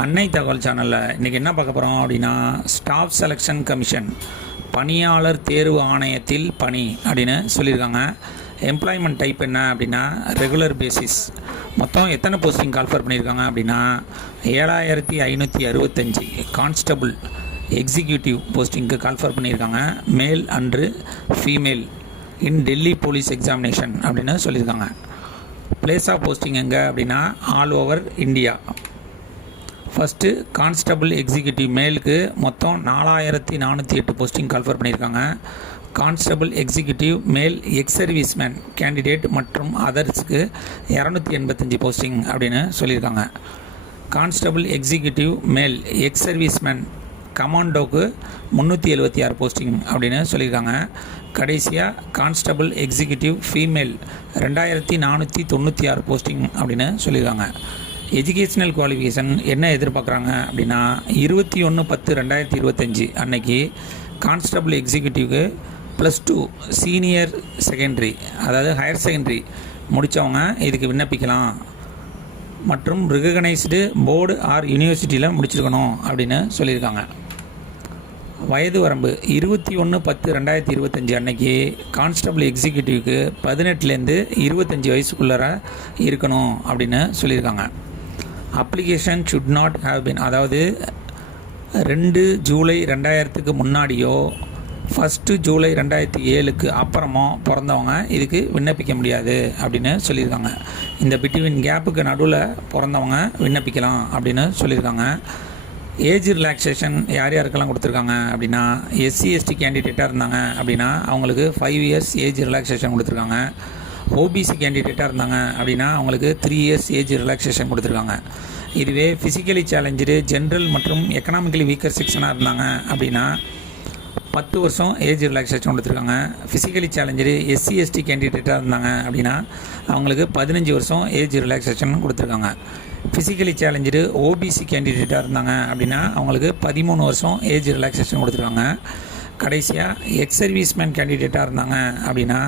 அன்னை தகவல் சேனலில் இன்றைக்கி என்ன பார்க்க போகிறோம் அப்படின்னா, ஸ்டாஃப் செலெக்ஷன் கமிஷன் பணியாளர் தேர்வு ஆணையத்தில் பணி அப்படின்னு சொல்லியிருக்காங்க. எம்ப்ளாய்மெண்ட் டைப் என்ன அப்படின்னா ரெகுலர் பேசிஸ். மொத்தம் எத்தனை போஸ்டிங் கால்ஃபர் பண்ணியிருக்காங்க அப்படின்னா 7565 கான்ஸ்டபுள் எக்ஸிக்யூட்டிவ் போஸ்டிங்க்கு கால்ஃபர் பண்ணியிருக்காங்க. மேல் அன்று female in Delhi police examination அப்படின்னு சொல்லியிருக்காங்க. பிளேஸ் ஆஃப் போஸ்டிங் எங்கே அப்படின்னா all over India. First constable executive மேலுக்கு மொத்தம் 4408 போஸ்டிங் கால்ஃபர் பண்ணியிருக்காங்க. கான்ஸ்டபுள் எக்ஸிக்யூட்டிவ் மேல் எக்ஸ் சர்வீஸ்மேன் கேண்டிடேட் மற்றும் அதர்ஸ்க்கு 285 போஸ்டிங் அப்படின்னு சொல்லியிருக்காங்க. கான்ஸ்டபுள் எக்ஸிக்யூட்டிவ் மேல் எக்ஸ் சர்வீஸ்மேன் கமாண்டோக்கு 376 போஸ்டிங் அப்படின்னு சொல்லியிருக்காங்க. கடைசியாக கான்ஸ்டபுள் எக்ஸிக்யூட்டிவ் ஃபீமேல் 2496 போஸ்டிங் அப்படின்னு சொல்லியிருக்காங்க. எஜுகேஷ்னல் குவாலிஃபிகேஷன் என்ன எதிர்பார்க்குறாங்க அப்படின்னா 21/10/2025 அன்னைக்கு கான்ஸ்டபுள் எக்ஸிக்யூட்டிவ்க்கு +2 சீனியர் செகண்டரி, அதாவது ஹையர் செகண்டரி முடித்தவங்க இதுக்கு விண்ணப்பிக்கலாம். மற்றும் ரிகனைஸ்டு போர்டு ஆர் யூனிவர்சிட்டியில் முடிச்சிருக்கணும் அப்படின்னு சொல்லியிருக்காங்க. வயது வரம்பு 21/10/2025 அன்னைக்கு கான்ஸ்டபுள் எக்ஸிக்யூட்டிவ்க்கு 18லேருந்து 25 வயசுக்குள்ளார இருக்கணும் அப்படின்னு சொல்லியிருக்காங்க. Application should not have been, அதாவது 2 ஜூலை 2000க்கு முன்னாடியோ 1 ஜூலை 2007க்கு அப்புறமோ பிறந்தவங்க இதுக்கு விண்ணப்பிக்க முடியாது அப்படின்னு சொல்லியிருக்காங்க. இந்த பிட்வீன் கேப்புக்கு நடுவில் பிறந்தவங்க விண்ணப்பிக்கலாம் அப்படின்னு சொல்லியிருக்காங்க. ஏஜ் ரிலாக்ஸேஷன் யார் யாருக்கெல்லாம் கொடுத்துருக்காங்க அப்படின்னா SC/ST கேண்டிடேட்டாக இருந்தாங்க அப்படின்னா அவங்களுக்கு 5 இயர்ஸ் ஏஜ் ரிலாக்ஸேஷன் கொடுத்துருக்காங்க. OBC கேண்டிடேட்டாக இருந்தாங்க அப்படின்னா அவங்களுக்கு 3 இயர்ஸ் ஏஜ் ரிலாக்ஸேஷன் கொடுத்துருக்காங்க. இதுவே ஃபிசிக்கலி சேலஞ்சு ஜென்ரல் மற்றும் எக்கனாமிக்கலி வீக்கர் செக்ஷனாக இருந்தாங்க அப்படின்னா 10 வருஷம் ஏஜ் ரிலாக்ஸேஷன் கொடுத்துருக்காங்க. ஃபிசிக்கலி சேலஞ்சு SC/ST கேண்டிடேட்டாக இருந்தாங்க அப்படின்னா அவங்களுக்கு 15 வருஷம் ஏஜ் ரிலாக்ஸேஷன் கொடுத்துருக்காங்க. ஃபிசிக்கலி சேலஞ்சு OBC கேண்டிடேட்டாக இருந்தாங்க அப்படின்னா அவங்களுக்கு 13 வருஷம் ஏஜ் ரிலாக்ஸேஷன் கொடுத்துருக்காங்க. கடைசியாக எக்ஸ் சர்வீஸ்மேன் கேண்டிடேட்டாக இருந்தாங்க அப்படின்னா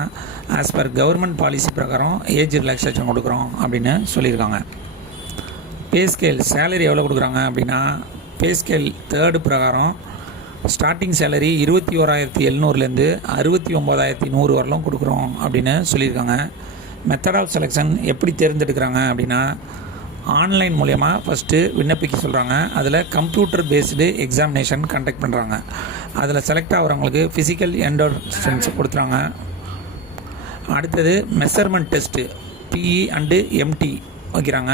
ஆஸ் பர் கவர்மெண்ட் பாலிசி பிரகாரம் ஏஜ் ரிலாக்ஸேஷன் கொடுக்குறோம் அப்படின்னு சொல்லியிருக்காங்க. பே ஸ்கேல் சேலரி எவ்வளோ கொடுக்குறாங்க அப்படின்னா பே ஸ்கேல் 3rd பிரகாரம் ஸ்டார்டிங் சேலரி 21,700லேருந்து 69,100 வரலும் கொடுக்குறோம் அப்படின்னு சொல்லியிருக்காங்க. மெத்தட் ஆஃப் செலெக்ஷன் எப்படி தேர்ந்தெடுக்கிறாங்க அப்படின்னா ஆன்லைன் மூலயமா ஃபஸ்ட்டு விண்ணப்பிக்க சொல்கிறாங்க. அதில் கம்ப்யூட்டர் பேஸ்டு எக்ஸாமினேஷன் கண்டக்ட் பண்ணுறாங்க. அதில் செலக்ட் ஆகிறவங்களுக்கு ஃபிசிக்கல் என்டோர்ஸ்மெண்ட்ஸ் கொடுத்துறாங்க. அடுத்தது measurement test PE and MT வைக்கிறாங்க.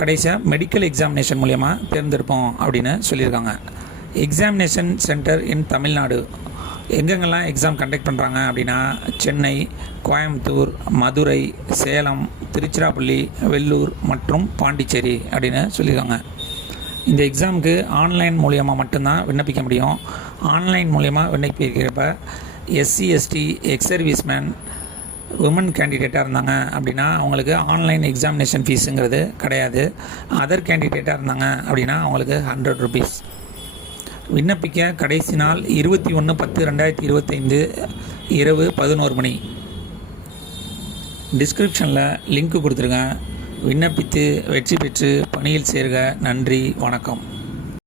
கடைசியாக மெடிக்கல் எக்ஸாமினேஷன் மூலயமா தேர்ந்தெடுப்போம் அப்படின்னு சொல்லியிருக்காங்க. எக்ஸாமினேஷன் சென்டர் இன் தமிழ்நாடு எங்கெங்கெல்லாம் எக்ஸாம் கண்டக்ட் பண்ணுறாங்க அப்படின்னா சென்னை, கோயம்புத்தூர், மதுரை, சேலம், திருச்சிராப்பள்ளி, வெள்ளூர் மற்றும் பாண்டிச்சேரி அப்படின்னு சொல்லியிருக்காங்க. இந்த எக்ஸாமுக்கு ஆன்லைன் மூலியமாக மட்டும்தான் விண்ணப்பிக்க முடியும். ஆன்லைன் மூலியமாக விண்ணப்பிக்கிறப்ப SC/ST எக்ஸ் சர்வீஸ்மேன் உமன் கேண்டிடேட்டாக இருந்தாங்க அப்படின்னா அவங்களுக்கு ஆன்லைன் எக்ஸாமினேஷன் ஃபீஸுங்கிறது கிடையாது. அதர் கேண்டிடேட்டாக இருந்தாங்க அப்படின்னா அவங்களுக்கு 100 rupees. விண்ணப்பிக்க கடைசி நாள் 21/10/2025 இரவு 11 மணி. டிஸ்கிரிப்ஷனில் லிங்க் கொடுத்துருங்க. விண்ணப்பித்து வெற்றி பெற்று பணியில் சேர்க. நன்றி, வணக்கம்.